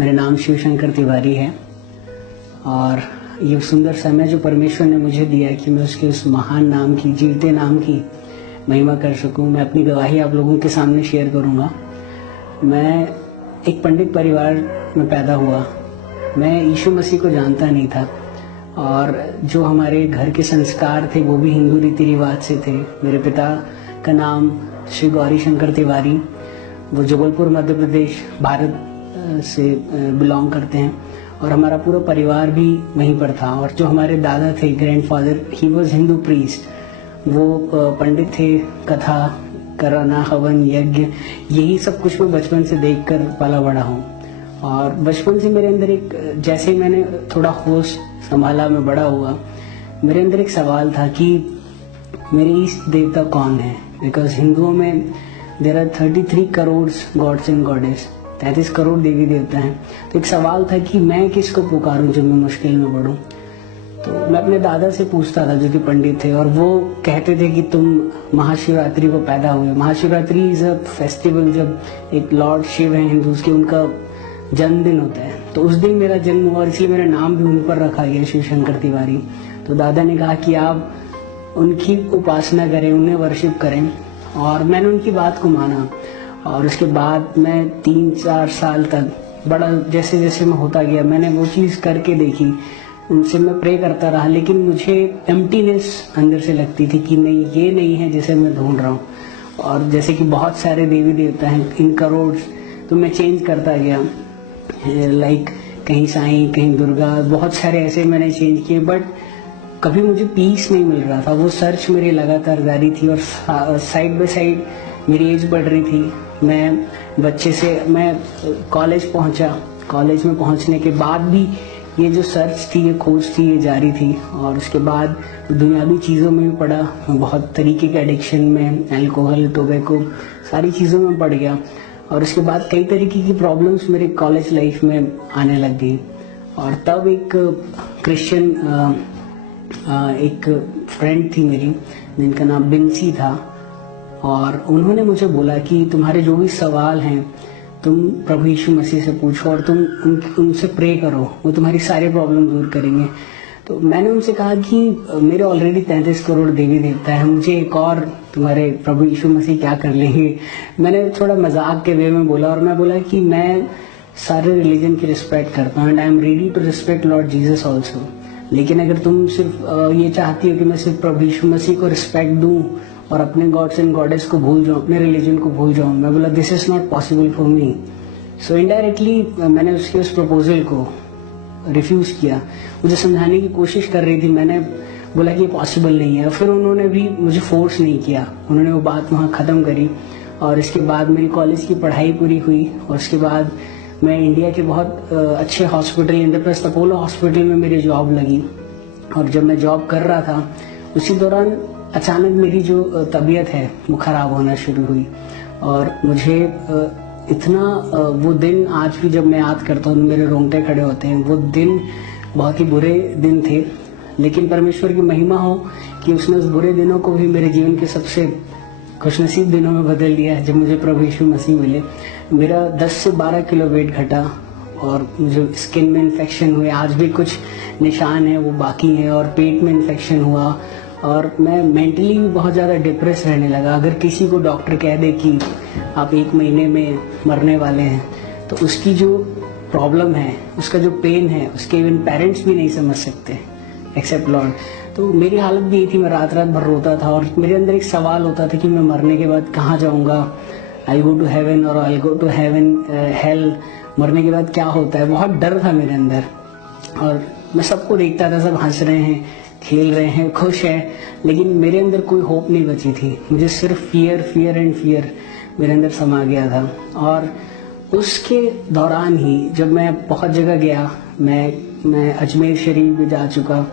मेरा नाम शिव शंकर तिवारी है और ये सुंदर समय जो परमेश्वर ने मुझे दिया है कि मैं उसके उस महान नाम की, जीते नाम की महिमा कर सकूं। मैं अपनी गवाही आप लोगों के सामने शेयर करूंगा। मैं एक पंडित परिवार में पैदा हुआ। मैं यीशु मसीह को जानता नहीं था और जो हमारे घर के संस्कार थे वो भी हिंदू रीति रिवाज से थे। मेरे पिता का नाम श्री गौरी शंकर तिवारी, वो जबलपुर मध्य प्रदेश भारत से बिलोंग करते हैं और हमारा पूरा परिवार भी वहीं पर था। और जो हमारे दादा थे, grandfather, he was Hindu priest, वो पंडित थे। कथा कराना, हवन, यज्ञ, यही सब कुछ मैं बचपन से देखकर पला बड़ा हूँ। और बचपन से मेरे अंदर एक, जैसे ही मैंने थोड़ा होश संभाला, मैं बड़ा हुआ, मेरे अंदर एक सवाल था कि मेरे इष्ट देवता कौन है। बिकॉज हिंदुओं में there are 33 crore gods and goddess, 33 crore देवी देवता हैं। तो एक सवाल था कि मैं किसको पुकारूं जब मैं मुश्किल में पड़ूं। तो मैं अपने दादा से पूछता था जो कि पंडित थे, और वो कहते थे कि तुम महाशिवरात्रि को पैदा हुए। महाशिवरात्रि इज अ फेस्टिवल जब एक लॉर्ड शिव है हिंदूज के, उनका जन्मदिन होता है। तो उस दिन मेरा जन्म हुआ और इसलिए मेरा नाम भी उन पर रखा गया, शिव शंकर तिवारी। तो दादा ने कहा कि आप उनकी उपासना करें, उन्हें वर्शिप करें, और मैंने उनकी बात को माना। और उसके बाद मैं 3-4 साल तक बड़ा जैसे जैसे मैं होता गया, मैंने वो चीज़ करके देखी, उनसे मैं प्रे करता रहा, लेकिन मुझे एम्प्टीनेस अंदर से लगती थी कि नहीं, ये नहीं है जिसे मैं ढूंढ रहा हूँ। और जैसे कि बहुत सारे देवी देवता हैं इन करोड़, तो मैं चेंज करता गया, लाइक कहीं साईं, कहीं दुर्गा, बहुत सारे ऐसे मैंने चेंज किए, बट कभी मुझे पीस नहीं मिल रहा था। वो सर्च मेरी लगातार जारी थी और साइड बाय साइड मेरी एज बढ़ रही थी। मैं बच्चे से मैं कॉलेज पहुंचा, कॉलेज में पहुंचने के बाद भी ये जो सर्च थी, ये खोज थी, ये जारी थी। और उसके बाद दुनियावी चीज़ों में भी पड़ा, बहुत तरीके के एडिक्शन में, अल्कोहल, टोबैको, सारी चीज़ों में पड़ गया। और उसके बाद कई तरीके की प्रॉब्लम्स मेरे कॉलेज लाइफ में आने लग गई। और तब एक क्रिश्चियन एक फ्रेंड थी मेरी, जिनका नाम बिंसी था, और उन्होंने मुझे बोला कि तुम्हारे जो भी सवाल हैं तुम प्रभु यीशु मसीह से पूछो और तुम उनसे प्रे करो, वो तुम्हारी सारे प्रॉब्लम दूर करेंगे। तो मैंने उनसे कहा कि मेरे ऑलरेडी 33 करोड़ देवी देवता है, मुझे एक और तुम्हारे प्रभु यीशु मसीह क्या कर लेंगे। मैंने थोड़ा मजाक के वे में बोला, और मैं बोला कि मैं सारे रिलीजन की रिस्पेक्ट करता हूँ and I am ready to respect Lord Jesus also, लेकिन अगर तुम सिर्फ ये चाहती हो कि मैं सिर्फ प्रभु यीशु मसीह को रिस्पेक्ट दूं और अपने गॉड्स एंड गॉडेस को भूल जाऊं, अपने रिलीजन को भूल जाऊं, मैं बोला this is not possible for me. So indirectly मैंने उसके उस प्रपोजल को रिफ्यूज किया। मुझे समझाने की कोशिश कर रही थी, मैंने बोला कि ये पॉसिबल नहीं है। फिर उन्होंने भी मुझे फोर्स नहीं किया, उन्होंने वो बात वहाँ ख़त्म करी। और इसके बाद मेरी कॉलेज की पढ़ाई पूरी हुई और उसके बाद मैं इंडिया के बहुत अच्छे हॉस्पिटल, इंद्रप्रस्थ अपोलो हॉस्पिटल में मेरी जॉब लगी। और जब मैं जॉब कर रहा था उसी दौरान अचानक मेरी जो तबीयत है वो खराब होना शुरू हुई। और मुझे इतना वो दिन आज भी जब मैं याद करता हूँ मेरे रोंगटे खड़े होते हैं। वो दिन बहुत ही बुरे दिन थे, लेकिन परमेश्वर की महिमा हो कि उसने उस बुरे दिनों को भी मेरे जीवन के सबसे खुशनसीब दिनों में बदल दिया जब मुझे प्रभु यीशु मसीह मिले। मेरा 10 से 12 किलो वेट घटा और मुझे स्किन में इन्फेक्शन हुए, आज भी कुछ निशान है वो बाकी है, और पेट में इन्फेक्शन हुआ। और मैं मेंटली भी बहुत ज़्यादा डिप्रेस रहने लगा। अगर किसी को डॉक्टर कह दे कि आप 1 महीने में मरने वाले हैं, तो उसकी जो प्रॉब्लम है, उसका जो पेन है, उसके इवन पेरेंट्स भी नहीं समझ सकते एक्सेप्ट लॉर्ड। तो मेरी हालत भी यही थी, मैं रात रात भर रोता था और मेरे अंदर एक सवाल होता था कि मैं मरने के बाद कहाँ जाऊँगा, आई गो टू हेवन और आई गो टू हेवन, हेल, मरने के बाद क्या होता है। बहुत डर था मेरे अंदर। और मैं सबको देखता था, सब हंस रहे हैं, खेल रहे हैं, खुश हैं, लेकिन मेरे अंदर कोई होप नहीं बची थी। मुझे सिर्फ फियर एंड फियर मेरे अंदर समा गया था। और उसके दौरान ही जब मैं बहुत जगह गया, मैं अजमेर शरीफ भी जा चुका,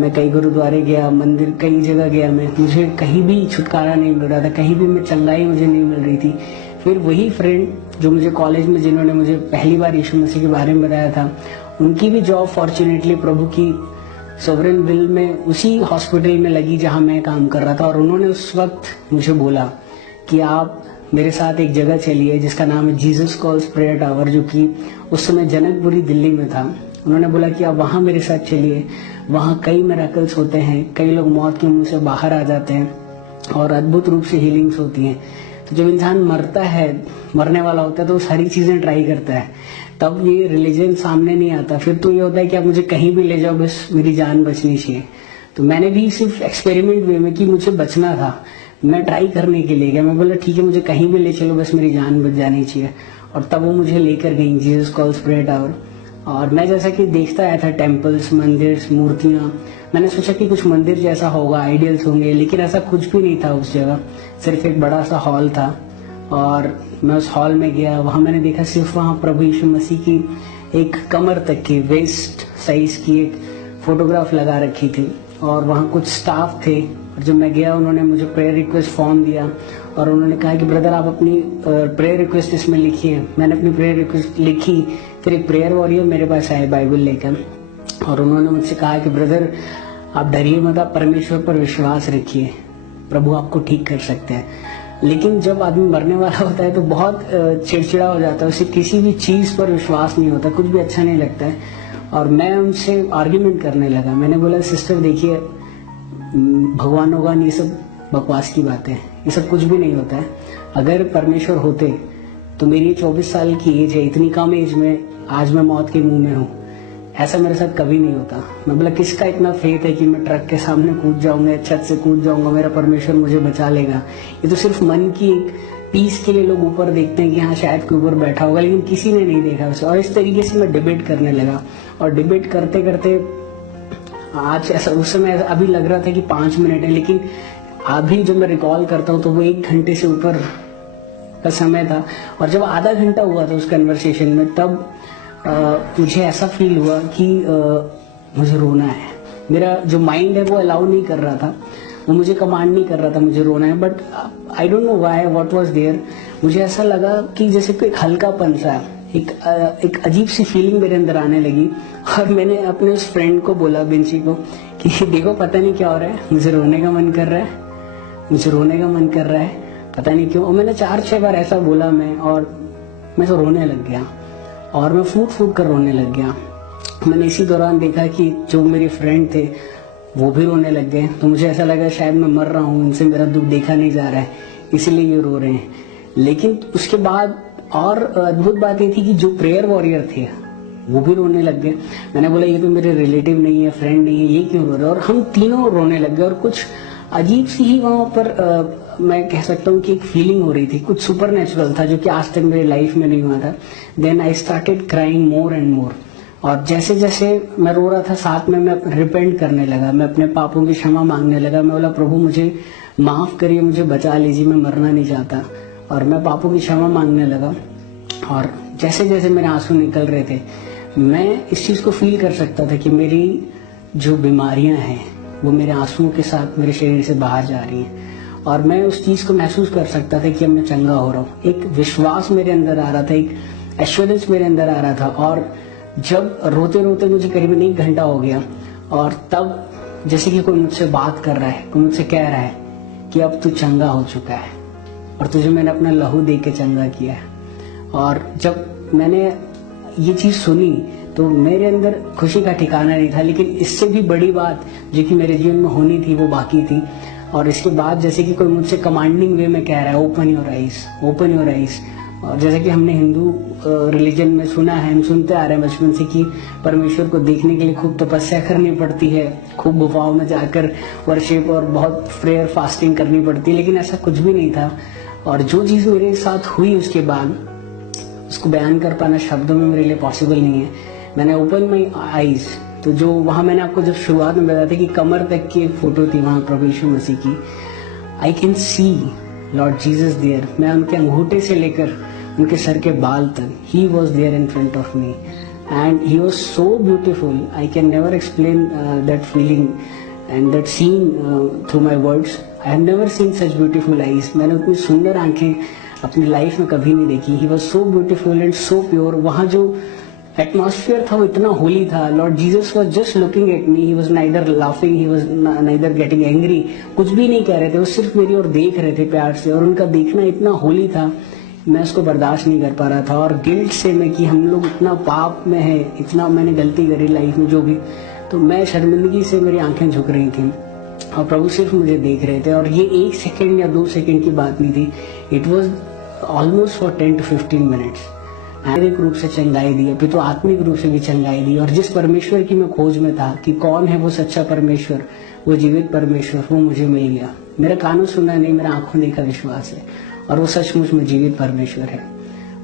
मैं कई गुरुद्वारे गया, मंदिर, कई जगह गया, मैं मुझे कहीं भी छुटकारा नहीं मिल रहा था, कहीं भी मैं चंगाई मुझे नहीं मिल रही थी। फिर वही फ्रेंड जो मुझे कॉलेज में, जिन्होंने मुझे पहली बार यीशु मसीह के बारे में बताया था, उनकी भी जॉब फॉर्चुनेटली प्रभु की सोवरेन विल में उसी हॉस्पिटल में लगी जहां मैं काम कर रहा था। और उन्होंने उस वक्त मुझे बोला कि आप मेरे साथ एक जगह चली है जिसका नाम है जीसस कॉल्स प्रेयर टावर, जो कि उस समय जनकपुरी दिल्ली में था। उन्होंने बोला कि आप वहाँ मेरे साथ चलिए, वहाँ कई मिरेकल्स होते हैं, कई लोग मौत के मुंह से बाहर आ जाते हैं और अद्भुत रूप से हीलिंग्स होती हैं। तो जब इंसान मरता है, मरने वाला होता है, तो वो सारी चीजें ट्राई करता है, तब ये रिलीजन सामने नहीं आता। फिर तो ये होता है कि आप मुझे कहीं भी ले जाओ, बस मेरी जान बचनी चाहिए। तो मैंने भी सिर्फ एक्सपेरिमेंट वे में कि मुझे बचना था, मैं ट्राई करने के लिए गया। मैं बोला ठीक है, मुझे कहीं भी ले चलो, बस मेरी जान बच जानी चाहिए। और तब वो मुझे लेकर गई जीसस कॉल्स प्रेयर टावर। और मैं जैसा कि देखता आया था टेम्पल्स, मंदिर, मूर्तियां, मैंने सोचा कि कुछ मंदिर जैसा होगा, आइडियल्स होंगे, लेकिन ऐसा कुछ भी नहीं था उस जगह। सिर्फ एक बड़ा सा हॉल था और मैं उस हॉल में गया। वहां मैंने देखा सिर्फ वहां प्रभु यीशु मसीह की एक कमर तक की वेस्ट साइज की एक फोटोग्राफ लगा रखी थी और वहाँ कुछ स्टाफ थे। और जब मैं गया, उन्होंने मुझे प्रेयर रिक्वेस्ट फॉर्म दिया और उन्होंने कहा कि ब्रदर आप अपनी प्रेयर रिक्वेस्ट इसमें लिखिए। मैंने अपनी प्रेयर रिक्वेस्ट लिखी। फिर एक प्रेयर वॉरियर मेरे पास आए बाइबल लेकर और उन्होंने मुझसे कहा कि ब्रदर आप डरिए मत, आप परमेश्वर पर विश्वास रखिए, प्रभु आपको ठीक कर सकते हैं। लेकिन जब आदमी मरने वाला होता है तो बहुत चिड़चिड़ा हो जाता है, उसे किसी भी चीज पर विश्वास नहीं होता, कुछ भी अच्छा नहीं लगता है। और मैं उनसे आर्ग्यूमेंट करने लगा। मैंने बोला सिस्टर देखिए, भगवान भगवान ये सब बकवास की बात है, ये सब कुछ भी नहीं होता है। अगर परमेश्वर होते तो मेरी 24 साल की एज है, इतनी कम एज में आज मैं मौत के मुंह में हूँ, ऐसा मेरे साथ कभी नहीं होता। मैं बोला किसका इतना फेथ है कि मैं ट्रक के सामने कूद जाऊंगा, छत से कूद जाऊंगा, मेरा परमेश्वर मुझे बचा लेगा। ये तो सिर्फ मन की एक पीस के लिए लोग ऊपर देखते हैं कि हाँ शायद कोई ऊपर बैठा होगा, लेकिन किसी ने नहीं देखा उसे। और इस तरीके से मैं डिबेट करने लगा और डिबेट करते करते आज ऐसा, उस समय अभी लग रहा था कि 5 मिनट है, लेकिन अभी जब मैं रिकॉल करता हूँ तो वो 1 घंटे से ऊपर का समय था। और जब आधा घंटा हुआ था उस कन्वर्सेशन में, तब मुझे ऐसा फील हुआ कि मुझे रोना है। मेरा जो माइंड है वो अलाउ नहीं कर रहा था, वो मुझे कमांड नहीं कर रहा था मुझे रोना है। But I don't know why, what was there, मुझे ऐसा लगा कि जैसे कोई हल्कापन सा, एक अजीब सी फीलिंग मेरे अंदर आने लगी। और मैंने अपने उस फ्रेंड को बोला, बिंची को, कि देखो पता नहीं क्या हो रहा है, मुझे रोने का मन कर रहा है, मुझे रोने का मन कर रहा है, पता नहीं क्यों। और मैंने 4-6 बार ऐसा बोला और मैं तो रोने लग गया और मैं फूट फूट कर रोने लग गया। मैंने इसी दौरान देखा कि जो मेरे फ्रेंड थे वो भी रोने लग गए। तो मुझे ऐसा लगा शायद मैं मर रहा हूँ, इनसे मेरा दुख देखा नहीं जा रहा है, इसलिए ये रो रहे हैं। लेकिन उसके बाद और अद्भुत बात ये थी कि जो प्रेयर वॉरियर थे वो भी रोने लग गए। मैंने बोला ये तो मेरे रिलेटिव नहीं है, फ्रेंड नहीं है, ये क्यों रो रहे? और हम तीनों रोने लग गए। और कुछ अजीब सी ही वहां पर मैं कह सकता हूँ कि एक फीलिंग हो रही थी, कुछ सुपर नेचुरल था जो कि आज तक मेरी लाइफ में नहीं हुआ था। Then I started crying more and more. और जैसे जैसे मैं रो रहा था, साथ में मैं रिपेंट करने लगा, मैं अपने पापों की क्षमा मांगने लगा। मैं बोला प्रभु मुझे माफ करिए, मुझे बचा लीजिए, मैं मरना नहीं चाहता। और मैं पापों की क्षमा मांगने लगा। और जैसे जैसे मेरे आंसू निकल रहे थे, मैं इस चीज को फील कर सकता था कि मेरी जो बीमारियां हैं वो मेरे आंसुओं के साथ मेरे शरीर से बाहर जा रही हैं। और मैं उस चीज को महसूस कर सकता था कि अब मैं चंगा हो रहा हूँ। एक विश्वास मेरे अंदर आ रहा था, एक एश्योरेंस मेरे अंदर आ रहा था। और जब रोते रोते मुझे करीबन 1 घंटा हो गया, और तब जैसे कि कोई मुझसे बात कर रहा है, कोई मुझसे कह रहा है कि अब तू चंगा हो चुका है और तुझे मैंने अपना लहू दे के चंगा किया है। और जब मैंने ये चीज सुनी तो मेरे अंदर खुशी का ठिकाना नहीं था। लेकिन इससे भी बड़ी बात जो कि मेरे जीवन में होनी थी वो बाकी थी। और इसके बाद जैसे कि कोई मुझसे कमांडिंग वे में कह रहा है open your eyes, open your eyes. और जैसे कि हमने हिंदू रिलीजन में सुना है, हम सुनते आ रहे हैं बचपन से कि परमेश्वर को देखने के लिए खूब तपस्या करनी पड़ती है, खूब गुफाओं में जाकर वर्शिप और बहुत प्रेयर फास्टिंग करनी पड़ती है। लेकिन ऐसा कुछ भी नहीं था। और जो चीज मेरे साथ हुई उसके बाद, उसको बयान कर पाना शब्दों में मेरे लिए पॉसिबल नहीं है। मैंने ओपन माई आईज, तो जो वहां मैंने आपको जब शुरुआत में बताया था कि कमर तक की एक फोटो थी वहां प्रभु यीशु मसीह की, I can see Lord Jesus there. मैं उनके अंगूठे से लेकर उनके सर के बाल तक, he was there in front of me and he was so beautiful. I can never explain that feeling and that scene through my words. I have never seen such beautiful eyes. मैंने उतनी सुंदर आंखें अपनी life में कभी नहीं देखी। ही was so beautiful and so pure. वहां जो एटमॉस्फेयर था वो इतना होली था। Lord Jesus was just looking at me, he was neither laughing, he was neither getting angry, कुछ भी नहीं कह रहे थे, वो सिर्फ मेरी ओर देख रहे थे प्यार से, और उनका देखना इतना होली था, मैं उसको बर्दाश्त नहीं कर पा रहा था। और गिल्ट से मैं कि हम लोग इतना पाप में है, इतना मैंने गलती करी लाइफ में जो भी, तो मैं शर्मिंदगी से मेरी आंखें झुक रही थी और प्रभु सिर्फ मुझे देख रहे थे। और ये 1 सेकेंड या 2 सेकेंड की बात नहीं थी, it was almost for 10 to 15 minutes. शारीरिक रूप से चंगाई दी, अभी तो आत्मिक रूप से भी चंगाई दी। और जिस परमेश्वर की मैं खोज में था कि कौन है वो सच्चा परमेश्वर, वो जीवित परमेश्वर, वो मुझे मिल गया। मेरा कानों सुना नहीं, मेरा आंखों देखा विश्वास है, और वो सचमुच में जीवित परमेश्वर है।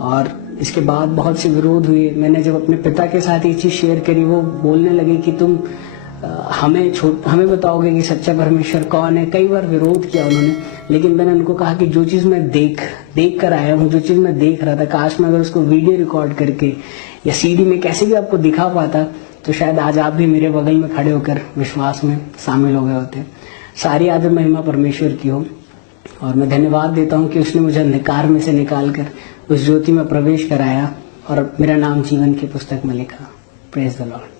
और इसके बाद बहुत से विरोध हुए। मैंने जब अपने पिता के साथ ये चीज शेयर करी, वो बोलने लगे कि तुम हमें बताओगे कि सच्चा परमेश्वर कौन है। कई बार विरोध किया उन्होंने, लेकिन मैंने उनको कहा कि जो चीज मैं देख कर आया हूँ, जो चीज मैं देख रहा था, काश मैं अगर उसको वीडियो रिकॉर्ड करके या सीडी में कैसे भी आपको दिखा पाता, तो शायद आज आप भी मेरे बगल में खड़े होकर विश्वास में शामिल हो गए होते। सारी आदर महिमा परमेश्वर की हो, और मैं धन्यवाद देता हूँ कि उसने मुझे अंधकार में से निकाल कर उस ज्योति में प्रवेश कराया और मेरा नाम जीवन की पुस्तक में लिखा। Praise the Lord.